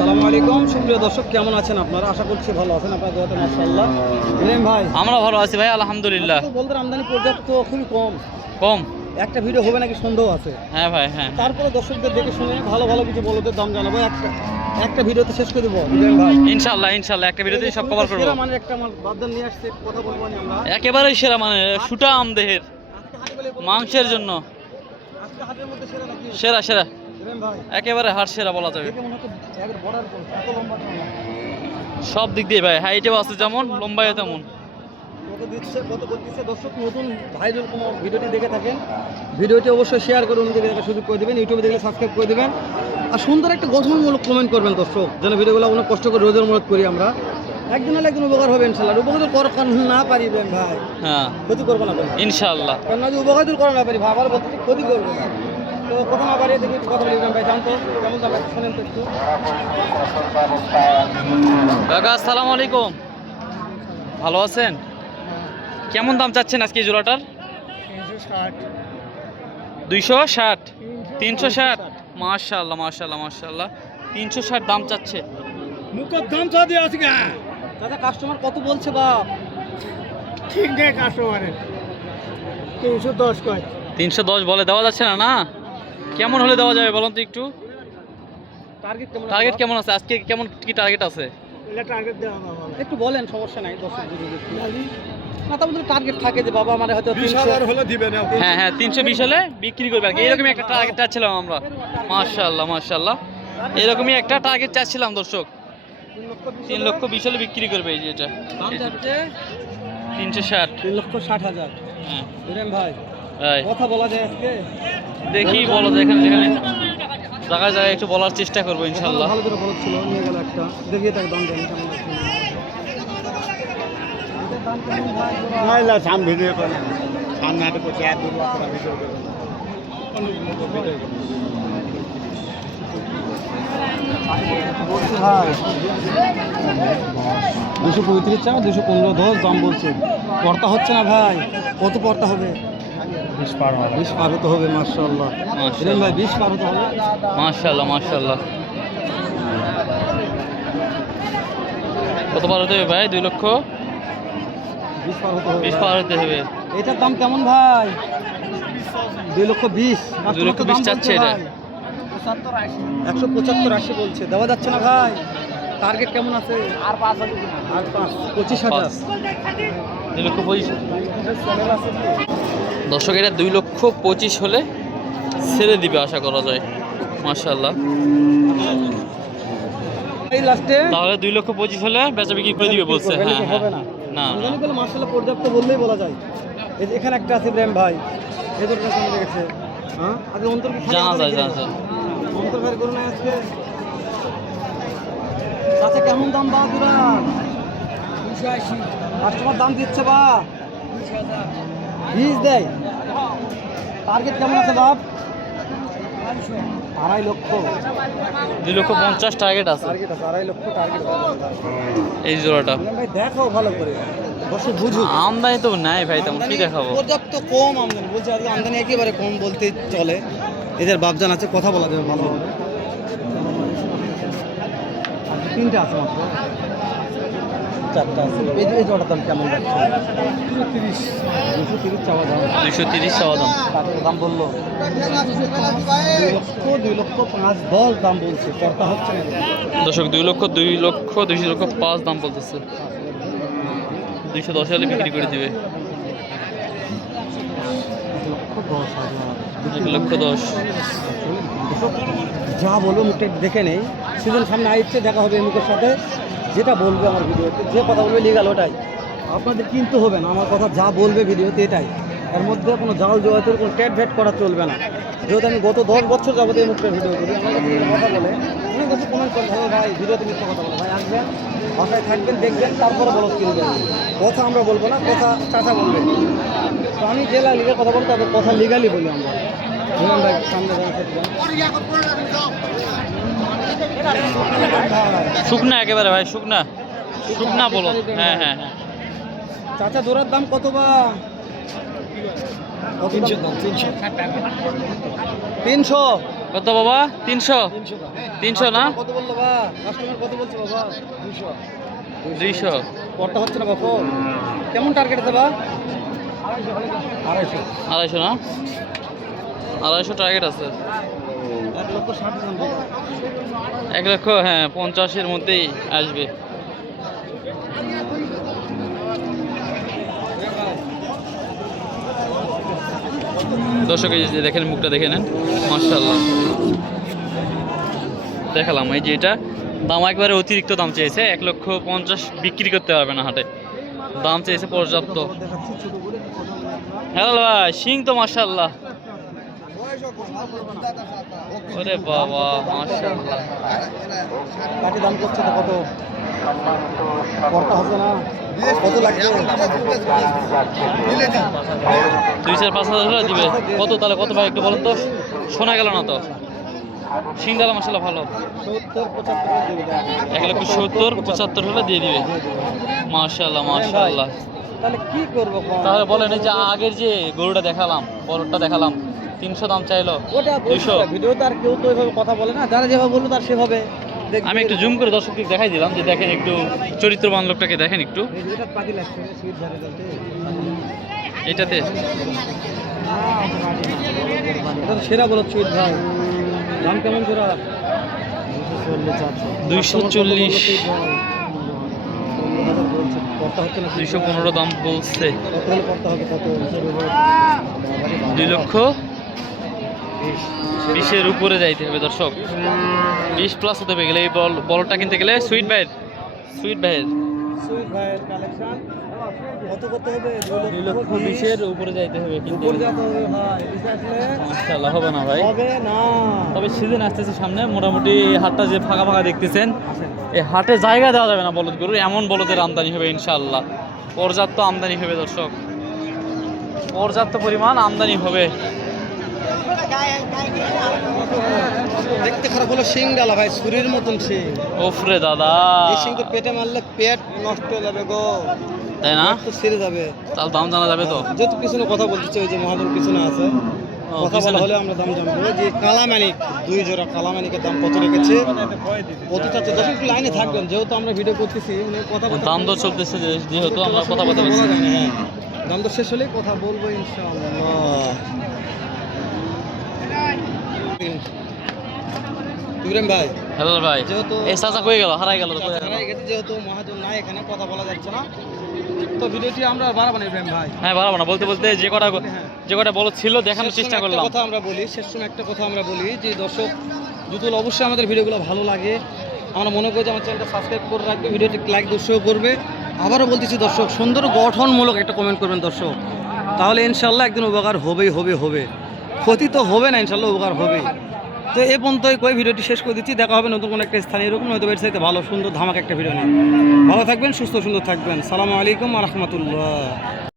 আসসালামু আলাইকুম। সুপ্রিয় দর্শক কেমন আছেন আপনারা? আশা করছি ভালো আছেন আপনার দোয়াতে মাশাআল্লাহ। ইব্রাহিম ভাই আমরা ভালো আছি ভাই আলহামদুলিল্লাহ। বলতে আমদানি পর্যাপ্ত খুবই কম। কম? একটা ভিডিও হবে নাকি সন্দেহ আছে? হ্যাঁ ভাই হ্যাঁ। তারপরে দর্শকদের দেখে শুনে ভালো ভালো কিছু বলদের দাম জানাব। একটা একটা ভিডিওতে শেষ করে দেবো ইনশাল্লাহ ইনশাল্লাহ একটা ভিডিওতেই সব কভার করব। সেরা মানের একটা আমার বাদদান নিয়ে আসছে কথা বলব আমরা। একেবারেই সেরা মানে সুটা আমদেহের। মাংসের জন্য। সেরা সেরা। একেবারে হাট সেরা বলা যাবে। সব দিক দিয়ে ভাই হাইটেও আছে যেমন লম্বায়ও তেমন। দিচ্ছে কত করতেছে? দর্শক নতুন ভাই যদি কোনো ভিডিওটি দেখে থাকেন। ভিডিওটি অবশ্যই শেয়ার করে অন্যদিকে দেখার সুযোগ করে দেবেন ইউটিউবে দেখলে সাবস্ক্রাইব করে দেবেন। আর সুন্দর একটা গঠনমূলক কমেন্ট করবেন দর্শক যেন ভিডিওগুলো অনেক কষ্ট করে রোজের করি আমরা। একদিন হলে একদিন উপকার হবে ইনশাল্লাহ উপকার না পারিবেন ভাই। হ্যাঁ। ক্ষতি করব না ইনশাল্লাহ যদি উপকার করা না পারি ভাই আবার ক্ষতি করব তো কথা না পারি দেখি কথা বলি ভাই জানতো। কেমন দাম শোনেন তো একটু। কাকা আসসালামু আলাইকুম। ভালো আছেন? কেমন দাম চাচ্ছেন আজকে জোড়াটার? দুইশো ষাট? তিনশো ষাট? মাশাল্লাহ মাশাল্লাহ মাশাল্লাহ তিনশো ষাট দাম চাচ্ছে। মুখের দাম চা দিয়ে আছে দাদা কাস্টমার কত বলছে বাপ ঠিক নেই কাস্টমারের তিনশো দশ কয়। তিনশো দশ বলে দেওয়া যাচ্ছে না না? কেমন হলে দেওয়া যাবে বলুন তো একটু? টার্গেট কেমন আছে টার্গেট কেমন আছে? আজকে কেমন কি টার্গেট আছে? এটা টার্গেট দেওয়া একটু বলেন সমস্যা নাই দর্শক না টার্গেট থাকে যে বাবা আমার হয়তো বিশ 300 হাজার হলে দিবে না হ্যাঁ হ্যাঁ তিনশো বিশ হলে বিক্রি করবে আর কি। এরকমই একটা টার্গেট চাচ্ছিলাম আমরা। মাশাল্লাহ মাশাল্লাহ এরকমই একটা টার্গেট চাচ্ছিলাম দর্শক। তিন লক্ষ বিশ হলে? বিক্রি করবে এই যে এটা। তিনশো ষাট। তিন লক্ষ ষাট হাজার। হ্যাঁ। ভাই কথা বলা যায় আজকে? দেখি বলো যে এখানে যেখানে জায়গায় জায়গায় একটু বলার চেষ্টা করব ইনশাল্লাহ। ভালো করে বলা ছিল নিয়ে গেল একটা। দেখি দাম দেন ভাই দুশো পঁয়ত্রিশ টাকা দুশো পনেরো দশ দাম বলছে। পর্তা হচ্ছে না ভাই কত পর্তা হবে? বিশ পার হবে। বিশ পার হতে হবে মার্শাল্লাহ ভাই বিশ পার হতে হবে? মাশাল্লাহ মাশাল্লাহ কত বার হতে হবে ভাই? দুই লক্ষ? বিশ পার হতে হবে। বিশ পার হতে হবে। এটার দাম কেমন ভাই? দুই লক্ষ বিশ। দুই লক্ষ বিশ চাচ্ছে এটা। একশো পঁচাত্তর আশি বলছে। দেওয়া যাচ্ছে না ভাই? টার্গেট কেমন আছে? আর পাঁচ আর পাঁচ পঁচিশ হাজার। দুই লক্ষ পঁচিশ। দর্শক এটা দুই লক্ষ পঁচিশ হলে ছেড়ে দিবে আশা করা যায়। লাস্টে তাহলে দুই লক্ষ পঁচিশ হলে বেচা বিক্রি করে দিবে বলছে। হ্যাঁ হ্যাঁ হবে না। মার্শাল্লাহ পর্যাপ্ত বললেই বলা যায়। এই যে এখানে একটা আছে ইব্রাহিম ভাই। লেগেছে হ্যাঁ? অন্তর জানা যায় জানা যায়। অন্তর ভাই করুন আজকে আচ্ছা কেমন দাম বা? তোরা কাস্টমার দাম দিচ্ছে বা? বীজ দেয়। টার্গেট কেমন আছে বাপ? আড়াই লক্ষ। দুই লক্ষ পঞ্চাশ টার্গেট আছে। টার্গেট আছে আড়াই লক্ষ টার্গেট এই জোড়াটা। ভাই দেখো ভালো করে। বসে বুঝুক। আমদানি তো নাই ভাই তেমন কি দেখাবো? পর্যাপ্ত কম আমদানি। বলছে আজকে আমদানি একেবারে কম বলতে চলে। এদের বাপজান আছে কথা বলা যাবে ভালোভাবে। আজকে তিনটা আছে মাত্র। চারটা আছে। এই যে এই জোড়ার দাম কেমন যাচ্ছে? দুশো তিরিশ। দুশো তিরিশ চাওয়া দাম। দুইশো তিরিশ চাওয়া দাম। তাদের দাম বলল দুই লক্ষ দুই লক্ষ পাঁচ দশ দাম বলছে কর্তা হচ্ছে না। দশক দুই লক্ষ দুই লক্ষ দুইশো লক্ষ পাঁচ দাম বলতেছে। দুইশো দশ হলে বিক্রি করে দিবে। এক লক্ষ দশ। দশ যা বলুন দেখে নেই। সিজন সামনে আসছে দেখা হবে এই মুখের সাথে। যেটা বলবে আমার ভিডিওতে, যে কথা বলবে লিগাল ওটাই। আপনাদের কিনতে হবে না, আমার কথা যা বলবে ভিডিওতে এটাই। এর মধ্যে কোনো জাল জোয়াতের, কোনো ট্যাট ভ্যাট করা চলবে না। যেহেতু আমি গত দশ বছর যাবত এই মুখটা ভিডিও করি কাছে কথা বলে ভাই কথা ভাই আসবেন থাকবেন, দেখবেন কথা আমরা বলব না, কথা চাচা বলবে। তো আমি যে লিগের কথা বলব তাদের কথা লিগালি বলি আমরা। শুকনা একেবারে ভাই শুকনা। শুকনা বলো। হ্যাঁ হ্যাঁ হ্যাঁ। চাচা জোড়ার দাম কত বা? তিনশো তিনশো। কত বাবা? তিনশো? তিনশো না? কত বলল বা? কাস্টমার কত বলছে বাবা? দুইশো। পরটা হচ্ছে না বাপু? কেমন টার্গেট আছে বা? আড়াইশো। আড়াইশো না? আড়াইশো টার্গেট আছে। এক লক্ষ হ্যাঁ পঞ্চাশের মধ্যেই আসবে। দর্শক এই যে দেখেন মুখটা দেখে নেন। মার্শাল্লাহ দেখালাম এই যে এটা। দাম একবারে অতিরিক্ত দাম চেয়েছে। এক লক্ষ পঞ্চাশ বিক্রি করতে পারবে না হাটে দাম চেয়েছে পর্যাপ্ত। হ্যালো ভাই সিং তো মার্শাল্লাহ ওরে বাবা মার্শাল্লাহ কাঠি দাম করছে তো কত? পরটা হচ্ছে না? কত দুই চার পাঁচ হাজার দিবে। কত তাহলে কত ভাই একটু বলেন তো? শোনা গেল না তো? সিংডালা মশলা ভালো। সত্তর পঁচাত্তর এক লক্ষ সত্তর পঁচাত্তর হলে দিয়ে দিবে। মার্শাল্লাহ মার্শাল্লাহ তাহলে কি করব? তাহলে বলেন এই যে আগের যে গরুটা দেখালাম বড়টা দেখালাম তিনশো দাম চাইলো। ওটা আর কেউ তো ওইভাবে কথা বলে না। যারা যেভাবে বলল তার সেভাবে। আমি একটু জুম করে দর্শককে দেখাই দিলাম যে দেখেন একটু চরিত্রবান লোকটাকে দেখেন একটু। এটাতে। সেরা বলো সুইট ভাই। দাম কেমন জোড়া দুইশো চল্লিশ। দুইশো পনেরো দাম বলছে। দুই লক্ষ। বিশের উপরে যাইতে হবে দর্শক। বিশ প্লাস হতে হবে গেলে এই বল বলটা কিনতে গেলে সুইট ভাইয়ের সুইট ভাইয়ের। দুই লক্ষ বিশের উপরে যাইতে হবে কিনতে না ভাই। তবে সিজন আসতেছে সামনে মোটামুটি হাটটা যে ফাঁকা ফাঁকা দেখতেছেন আসেন। এই হাটে জায়গা দেওয়া যাবে না বলদ গরুর এমন বলদের আমদানি হবে ইনশাল্লাহ পর্যাপ্ত আমদানি হবে দর্শক। পর্যাপ্ত পরিমাণ আমদানি হবে। দেখতে খারাপ হলো শিং ডালা ভাই ছুরির মতন শিং ওফরে দাদা। এই শিং তো পেটে মারলে পেট নষ্ট হয়ে যাবে গো। তাই না? তো ছিঁড়ে যাবে। তাহলে দাম জানা যাবে তো। যেহেতু পিছনে কথা বলতেছে ওই যে মহাজন পিছনে আছে। কথা বলা হলে আমরা দাম জানব। যে কালামানিক দুই জোড়া কালামানিকের দাম কত রেখেছে? কত চাচ্ছে দশ একটু লাইনে থাকবেন যেহেতু আমরা ভিডিও করতেছি কথা দাম দর চলতেছে যেহেতু আমরা কথা বলতে বলা পারছি। হ্যাঁ। দাম তো শেষ হলেই কথা বলব ইনশাআল্লাহ। ইব্রাহিম ভাই হ্যালো ভাই। যেহেতু- এই চাচা কই গেল? হারাই গেল যেহেতু মহাজন নাই এখানে কথা বলা যাচ্ছে না। তো ভিডিওটি আমরা বাড়াবো না ইব্রাহিম ভাই। হ্যাঁ বাড়াবো না। বলতে বলতে যে কটা হ্যাঁ। যে কটা বলো ছিল দেখানোর চেষ্টা করলাম। কথা আমরা বলি শেষ সময় একটা কথা আমরা বলি যে দর্শক যদি অবশ্যই আমাদের ভিডিওগুলো ভালো লাগে। আমরা মনে করি যে আমার চ্যানেলটা সাবস্ক্রাইব করে রাখবে ভিডিওটি লাইক দর্শক করবে। আবারও বলতেছি দর্শক সুন্দর গঠনমূলক একটা কমেন্ট করবেন দর্শক। তাহলে ইনশাল্লাহ একদিন উপকার হবেই হবে হবে। ক্ষতি তো হবে না, ইনশাল্লাহ উপকার হবে। তো এ পর্যন্তই কই ভিডিওটি শেষ করে দিচ্ছি। দেখা হবে নতুন কোনো একটা স্থানীয় এরকম হয়তো সাথে ভালো, সুন্দর, ধামাক একটা ভিডিও নিয়ে। ভালো থাকবেন, সুস্থ, সুন্দর থাকবেন। সালামু আলাইকুম রহমতুল্লাহ।